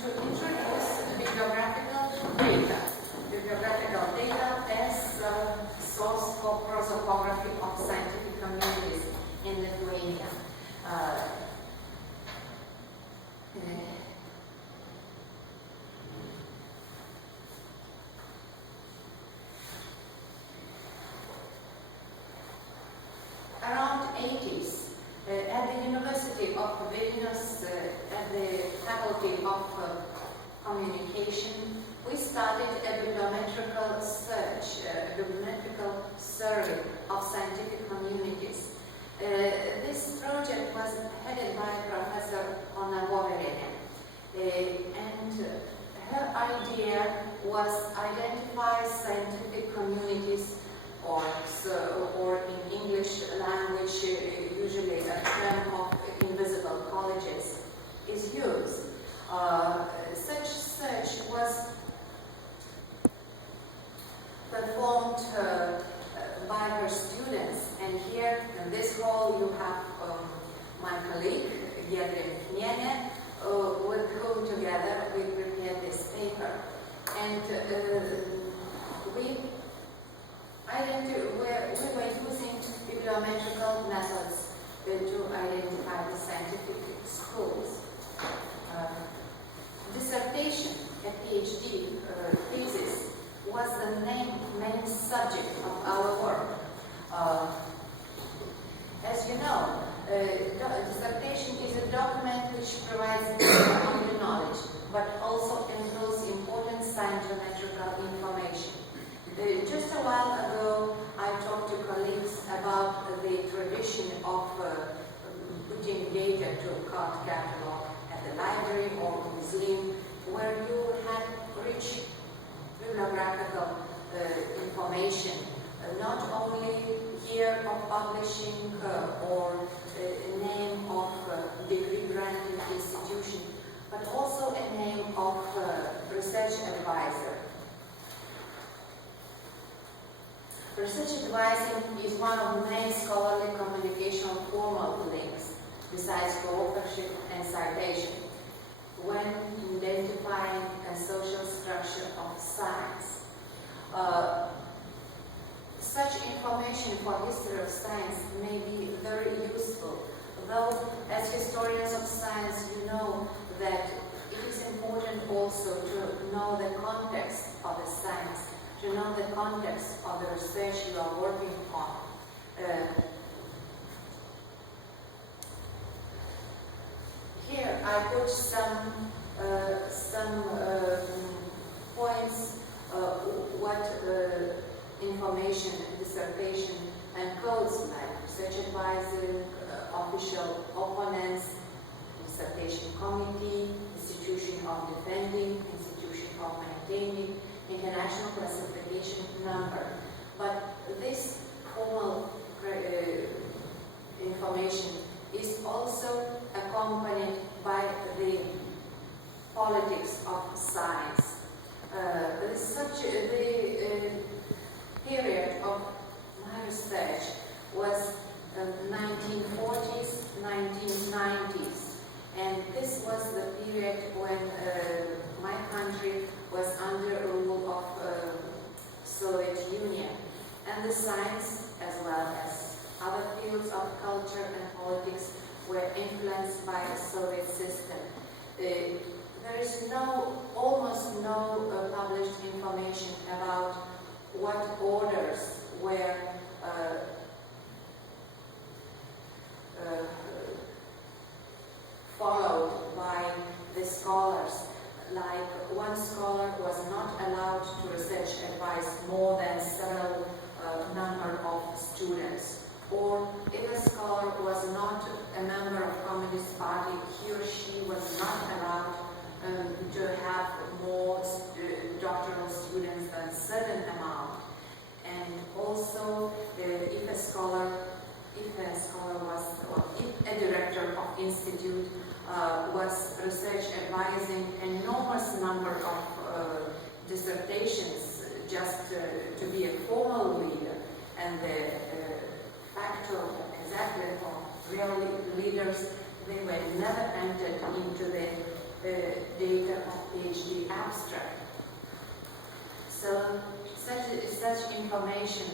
to introduce bibliographical data. Bibliographical data as a source for prosopography of scientific communities in Lithuania. Around 80s, at the University of Vilnius, at the Faculty of Communication, we started a bibliometrical search, a bibliometrical survey of scientific communities. This project was headed by Professor Railiene, and her idea was identify scientific communities, or in English language, usually a term of invisible colleges is used. Such search was performed by her students, and here in this hall you have my colleague Giedre Mikniene, with whom together we prepared this paper. And we were using bibliometrical methods to identify the scientific schools. Dissertation, a PhD thesis, was the main subject of our work. As you know, dissertation is a document which provides only knowledge, but also includes important scientific information. Just a while ago, I talked to colleagues about the tradition of putting data to a card catalog at the library or museum, where you had rich bibliographical information, not only year of publishing or name of degree-granting institution, but also a name of research advisor. Research advising is one of the main scholarly communication formal links, besides co-authorship and citation, when identifying a social structure of science. Such information for history of science may be very useful, though as historians of science you know that it is important also to know the context of the science, to know the context of the research you are working on. Here I put some points what information, dissertation, and codes like research advising, official opponents, dissertation committee, institution of defending, institution of maintaining, international classification number. But this formal information is also accompanied by the politics of science. The period of my research was 1940s, 1990s, and this was the period when my country was under rule of Soviet Union, and the science, as well as other fields of culture and politics, were influenced by the Soviet system. There is almost no published information about what orders were followed by the scholars. Like one scholar was not allowed to research advise more than several number of students, or if a scholar was not a member of Communist Party, he or she was not allowed to have more doctoral students than certain amount. And also, if a director of institute was research advising an enormous number of dissertations just to be a formal leader, and the factor exactly for real leaders, they were never entered into the data of PhD abstract. So such information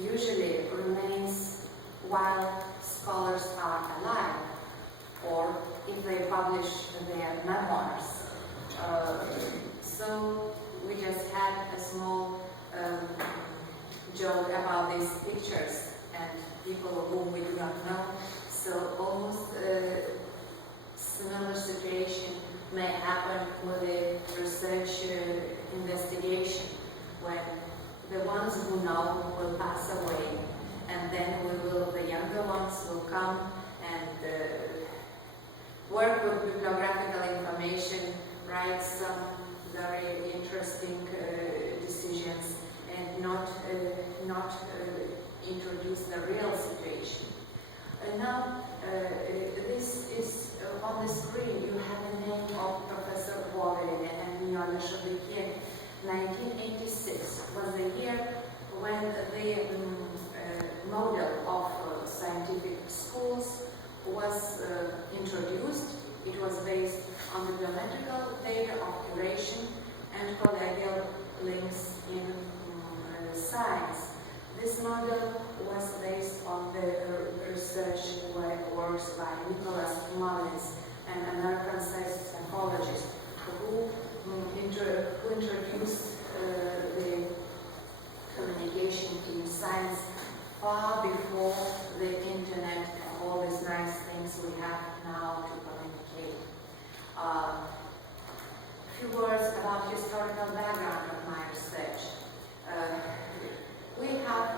usually remains while scholars are alive, or if they publish their memoirs. So we just had a small joke about these pictures and people whom we do not know. So almost similar situation may happen with a research investigation, when the ones who know will pass away, and then the younger ones will come and work with bibliographical information, write some very interesting decisions, and not introduce the real situation. Now, this is on the screen. You have the name of Professor Railiene and Mikniene. 1986 was the year when the model of scientific schools was introduced. It was based on the bibliographical data of curation and collegial links in science. This model was based on the research works by Nicholas Mullins, an American psychologist who introduced the communication in science far before the internet and all these nice things we have now to communicate. A few words about historical background of my research. We have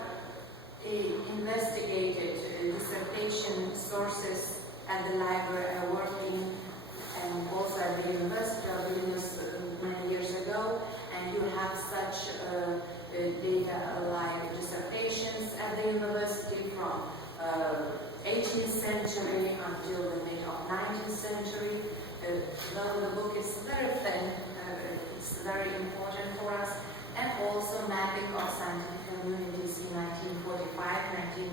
investigated dissertation sources at the library working, and also at the University of Vilnius many years ago, and you have such data like dissertations at the university from 18th century until the mid of 19th century. Though the book is very thin, it's very important for us, and also mapping of scientific communities in 1945-1990.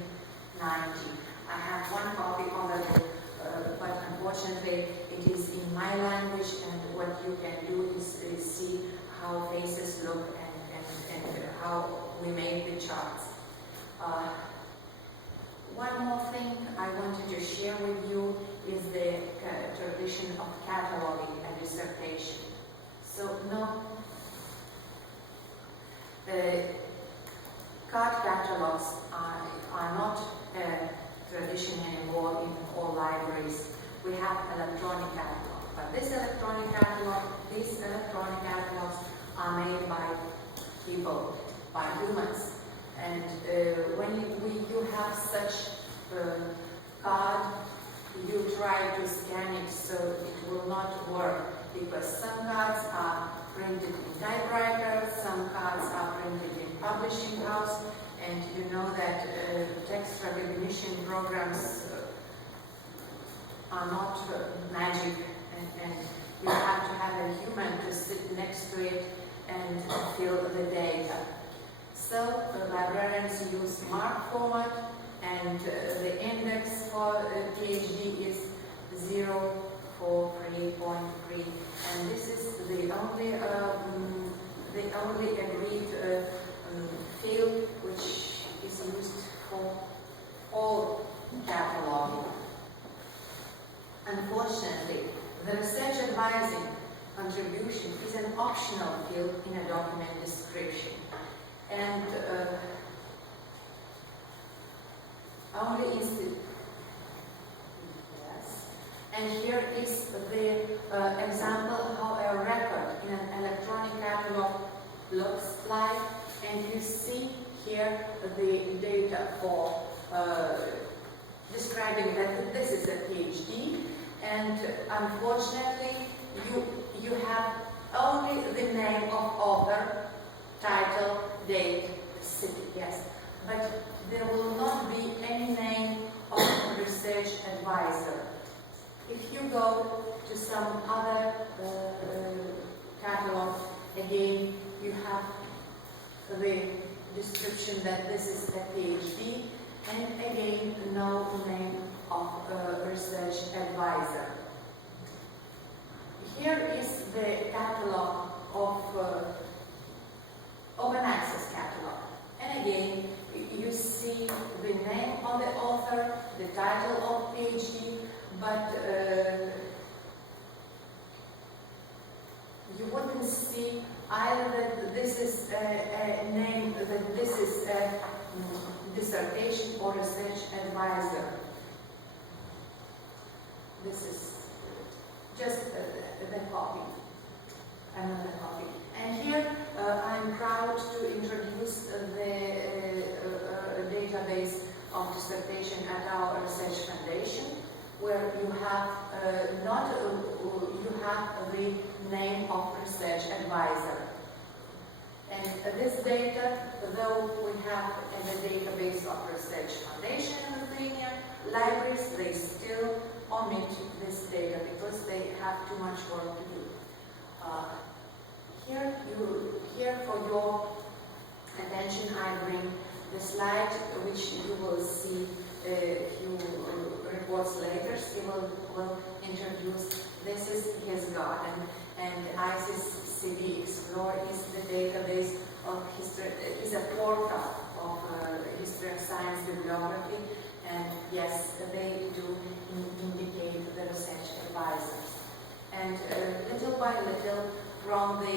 I have one copy of the book, but unfortunately it is in my language, and what you can do is see how faces look and how we made the charts. One more thing I wanted to share with you is the tradition of cataloging a dissertation. So card catalogs are not a tradition anymore in all libraries. We have electronic catalog, but these electronic catalogs are made by people, by humans. And when you have such card, you try to scan it, so it will not work, because some cards are printed in typewriter, some cards are printed in publishing house, and you know that text recognition programs are not magic, and you have to have a human to sit next to it and fill the data. So the librarians use mark format, and the index for PhD is 043.3, and this is the only agreed field which is used for all cataloging. Unfortunately, the research advising contribution is an optional field in a document description, and only and here is the example how a record in an electronic catalog looks like, and you see here the data for describing that this is a PhD, and unfortunately you have only the name of author, title, date, city, yes, but there will not be any name of research advisor. If you go to some other catalog, again you have the description that this is a PhD, and again no name of research advisor. Here is the catalog of open access catalog. And again, you see the name of the author, the title of PhD, but you wouldn't see either that this is a name, that this is a dissertation or research advisor. This is just the copy, another copy. And here I'm proud to introduce the database of dissertation at our research foundation, where you have you have the name of research advisor. And this data, though we have in the database of research foundation in Lithuania, libraries, they still omit this data because they have too much work to do. Here for your attention I bring the slide which you will see a few reports later. He will introduce. This is his garden, and ISIS CD Explorer is the database of history, is a portal of history of science bibliography, and yes, they do indicate the research advisors. And little by little, from the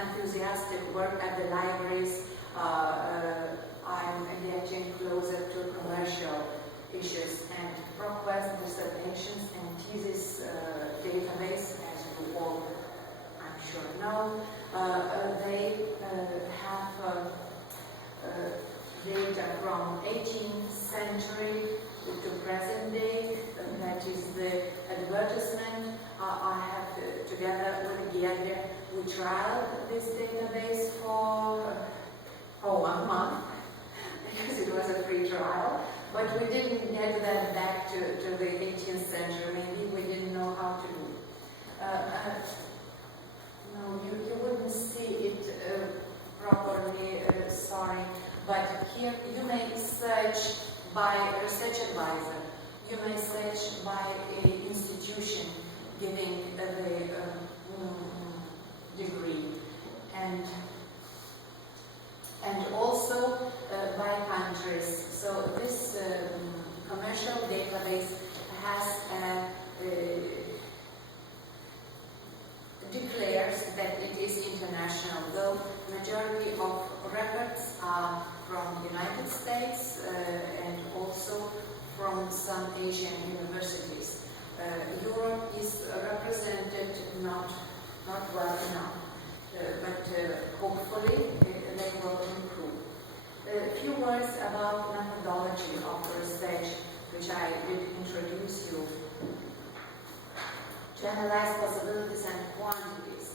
enthusiastic work at the libraries, I'm getting closer to commercial issues, and ProQuest dissertations and thesis database, as you all, I'm sure, know, they have data from 18th century to present day. That is the advertisement. I have, together with Giedre, we trialed this database for 1 month because it was a free trial, but we didn't get that back to the 18th century. Maybe we didn't know how to do it. No, you wouldn't see it properly, sorry, but here you may search by research advisor, you may search by institution giving the degree, and also by countries. So this commercial database has declares that it is international, though majority of records are from the United States and also from some Asian universities. Europe is represented not well enough, but hopefully they will improve. A few words about methodology of research, which I did introduce you. To analyze possibilities and quantities.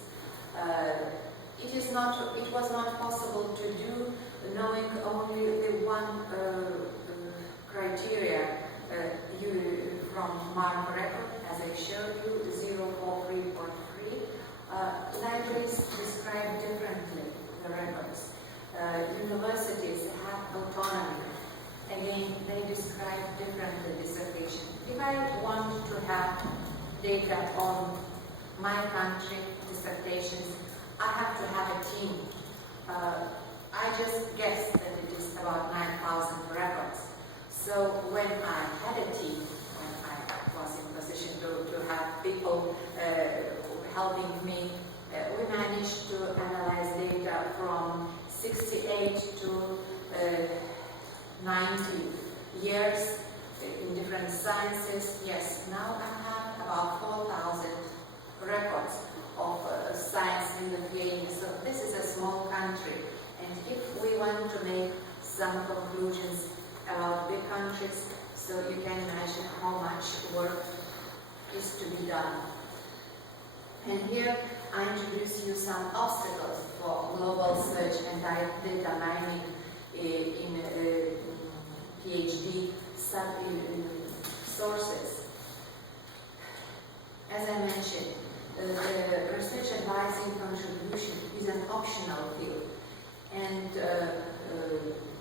It was not possible to do knowing only the one criteria from mark record, as I showed you, 043.3. Libraries describe differently the records. Universities have autonomy. Again, they describe differently dissertation. If I want to have data on my country dissertations, I have to have a team. I just guessed that it is about 9,000 records. So when I had a team, when I was in position to have people helping me, we managed to analyze data from 68 to 90 years in different sciences. Yes, now I have about 4,000 records of science in Lithuania. So this is a small country, and if we want to make some conclusions about big countries, so you can imagine how much work is to be done. And here I introduce you some obstacles for global search and data mining in PhD sources. As I mentioned, the research advising contribution is an optional field, and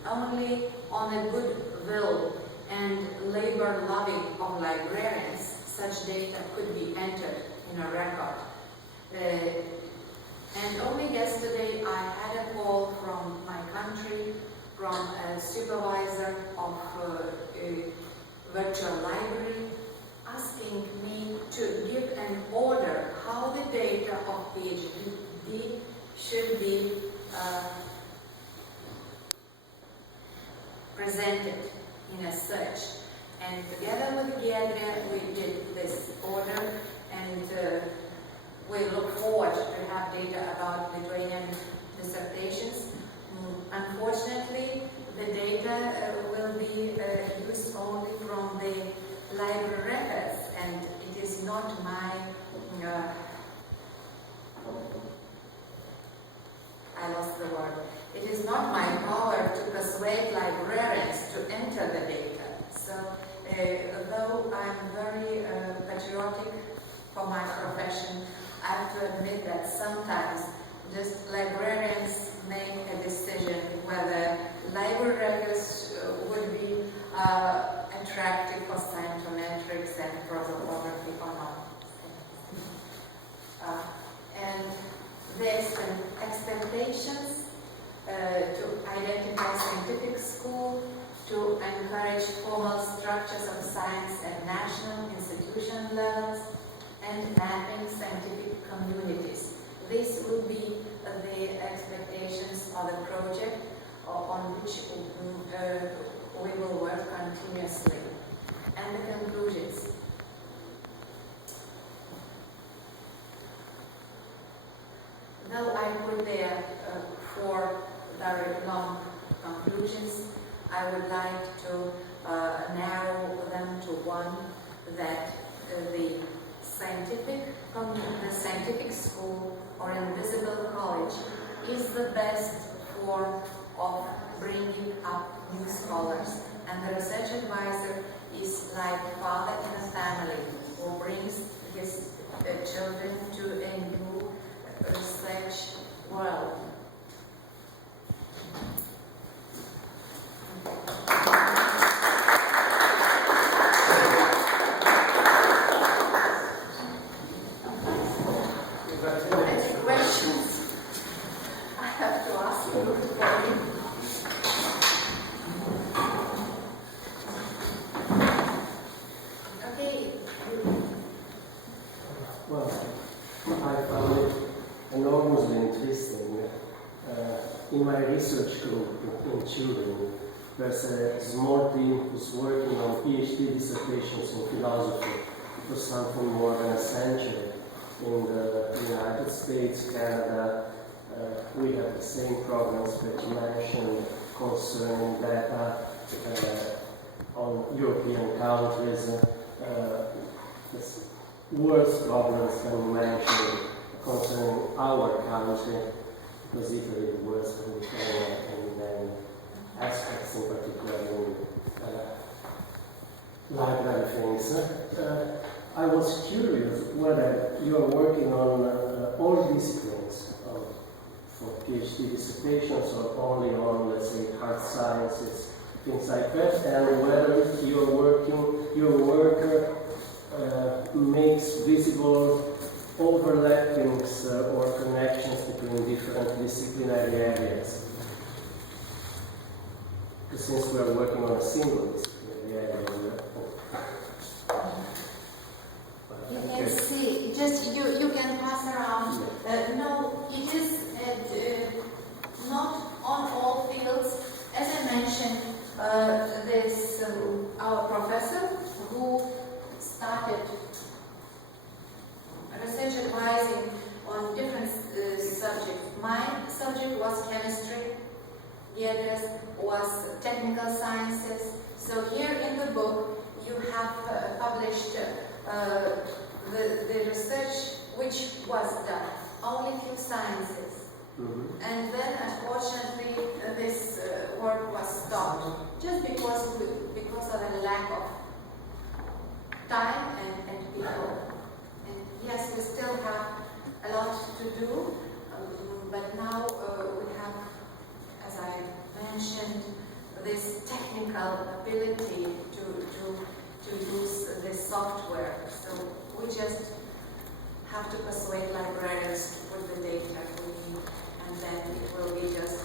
only on the goodwill and labor loving of librarians such data could be entered in a record. And only yesterday I had a call from my country, from a supervisor of a virtual library, asking me to give an order how the data of PhD should be presented in a search. And together with Giedre, we did this order, and we look forward to have data about Lithuanian dissertations. Unfortunately, the data will be used only from the library records, and it is not my I lost the word. It is not my power to persuade librarians to enter the data. So, though I'm very patriotic for my profession, I have to admit that sometimes just librarians make a decision whether library records would be attractive for scientometrics and prosopography or not. And the expectations to identify scientific school, to encourage formal structures of science at national institution levels, and mapping scientific communities. This will be the expectations of the project on which we will work continuously. And the conclusions. Though I put there 4 very long conclusions, I would like to narrow them to one, that the scientific school or invisible college is the best form of bringing up new scholars, and the research advisor is like father in a family who brings his children to a new research world. Any questions? I have to ask you. Okay. Well, I found it enormously interesting. In my research group in children, there's a small team who's working on PhD dissertations in philosophy for something more than a century. In the United States, Canada, we have the same problems that you mentioned concerning data on European countries. It's worse problems than you mentioned concerning our country, because Italy is worse than Lithuania in many aspects, in particular in library things. I was curious whether you are working on all disciplines for PhD dissertations, or only on, let's say, hard sciences, things like that, and whether your work makes visible overlappings or connections between different disciplinary areas. Because since we are working on a single disciplinary area, you can see, just you can pass around. No, it is not on all fields. As I mentioned, this our professor who started research advising on different subjects. My subject was chemistry, Giedre's was technical sciences. So here in the book you have published the research which was done, only few sciences. Mm-hmm. And then unfortunately this work was stopped, just because of the lack of time and people. And yes, we still have a lot to do, but now we have, as I mentioned, this technical ability to use this software. So we just have to persuade librarians to put the data in, and then it will be just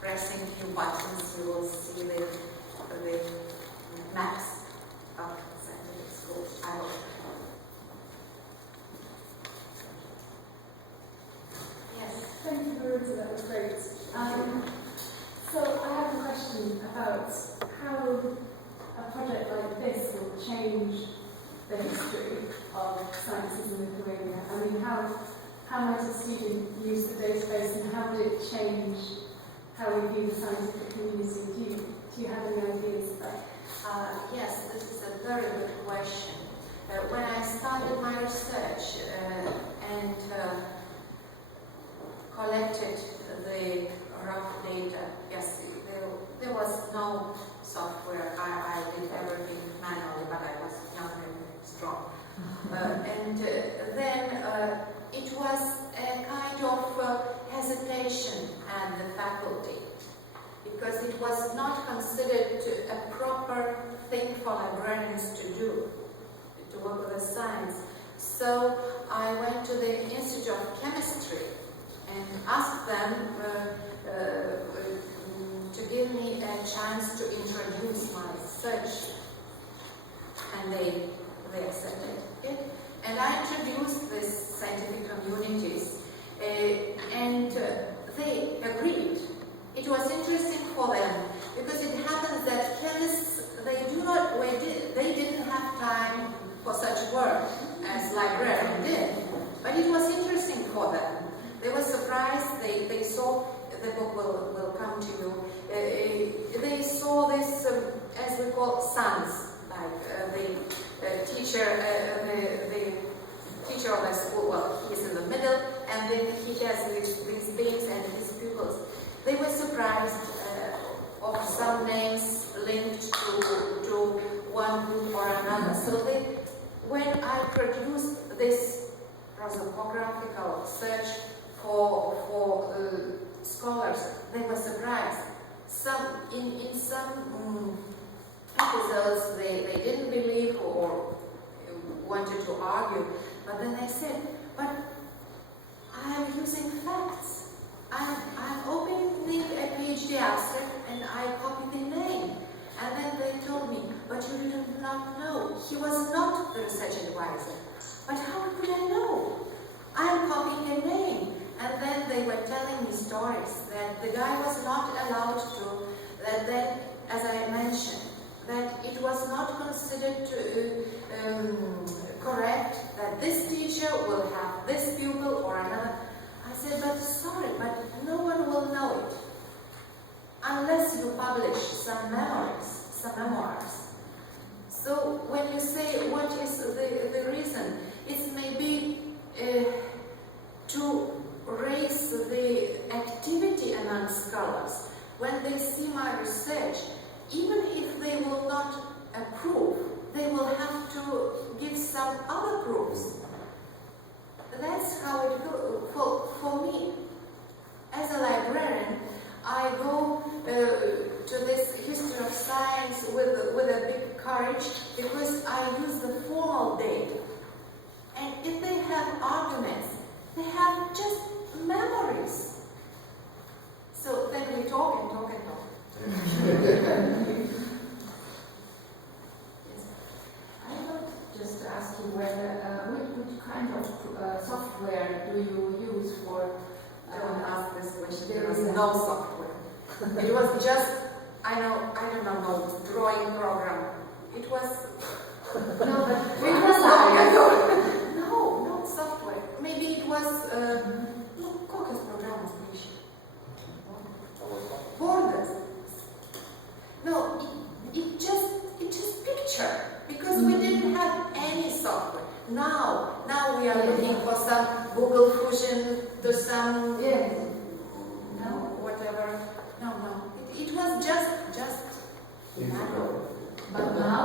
pressing a few buttons. You will see the maps of scientific schools. I hope. Yes. Thank you, Birute, that was great. So I have a question about how a project like this will change the history of sciences in Lithuania. I mean, how might a student use the database, and how would it change how we view the scientific community? Do you have any ideas of that? Yes, this is a very good question. When I started my research and collected the rough data, yes, there was no software. I did everything manually, but I was young and strong. And then it was a kind of hesitation at the faculty, because it was not considered a proper thing for librarians to do, to work with the science. So I went to the Institute of Chemistry and asked them to give me a chance to introduce my research, and they accepted it. And I introduced these scientific communities, and they agreed. It was interesting for them, because it happens that chemists, they didn't have time for such work as librarians did, but it was interesting for them. They were surprised. They saw the book will come to you. They saw this as we call sons, like the teacher of the school. Well, he's in the middle, and then he has these beings and his pupils. They were surprised of some names linked to one group or another. So when I produced this prosopographical search for scholars, they were surprised. In some episodes they didn't believe or wanted to argue, but then they said, "But I am using facts. I'm opening a PhD abstract and I copy the name." And then they told me, "But you did not know. He was not the research advisor." "But how could I know? I'm copying a name." And then they were telling me stories that the guy was not allowed to, that as I mentioned, that it was not considered correct that this teacher will have this pupil or another. I said, "But sorry, but no one will know it unless you publish some memoirs. So when you say what is the reason, it's maybe to raise the activity among scholars. When they see my research, even if they will not approve, they will have to give some other proofs. That's how it goes for me. As a librarian, I go to this history of science with a big courage, because I use the formal data. And if they have arguments, they have just memories. So then we talk and talk and talk. Yes. I would just ask you whether which kind of software do you use for? Don't ask this question. There was no software. It was just I don't know drawing program. It was No, but it was long ago. No software. Maybe it was Kokas program borders. No, it just picture, because we didn't have any software. Now we are looking for some Google Fusion, to some whatever. No. It was just manual. But now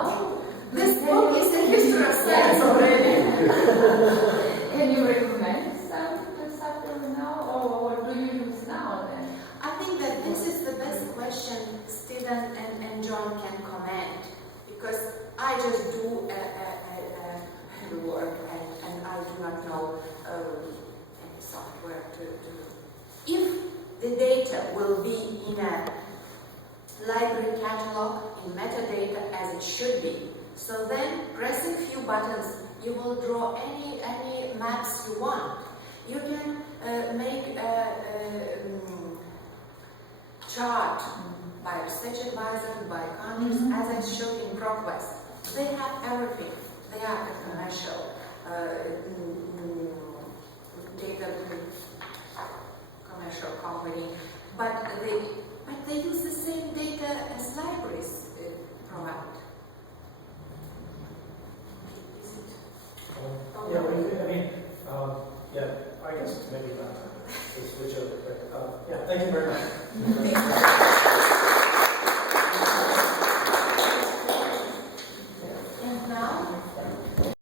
This book is the history of science already. can you recommend some software now, or what do you use now then? I think that this is the best question Stephen and John can comment, because I just do a work and I do not know library catalog in metadata as it should be. So then, pressing few buttons, you will draw any maps you want. You can make a chart by research advisor, by countries, as I showed in ProQuest. They have everything. They are a commercial data commercial company, but they use the same data as libraries provide. Is it? Yeah, I guess maybe not to switch over. But, yeah, thank you very much. And now